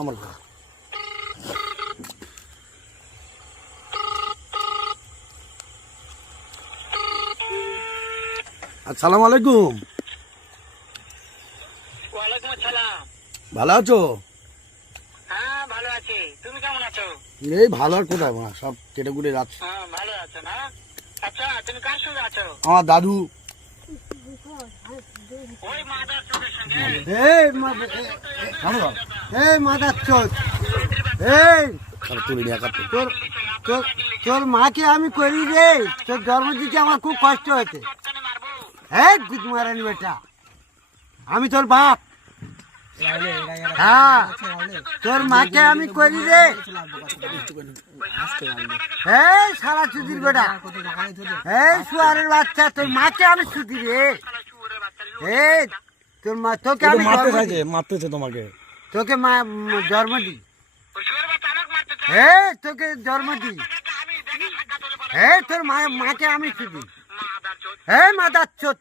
আমার আসসালামু আলাইকুম। ওয়ালাইকুম আসসালাম। ভালো আছো? হ্যাঁ ভালো আছি, তুমি কেমন আছো? এই ভালো আর কোথায় মা, সব কেটে কুটে যাচ্ছে। হ্যাঁ ভালো আছো না? আচ্ছা তুমি কার সঙ্গে আছো? আমার দাদু। ওই মাদার চোখের সঙ্গে? মাদার চোদ, এই তুলে নিয়ে একা তোর তোর তোর মাকে আমি করি রে, তোর জন্ম দিতে আমার খুব কষ্ট হয়েছে। এই গুদমারানি বেটা, আমি তোর বাপ। হ্যাঁ, তোর মাকে আমি করি রে। এই সারা চুদির বেটা, এই শুয়ারের বাচ্চা, তোর মাকে আমি ছুটি রে। এই তোর মা, তোকে আমি মারতেছে তোমাকে। তোকে মা জন্ম দিই, তোকে জন্ম দিই। তোর মাকে আমি ছুটি। মাদার চোদ।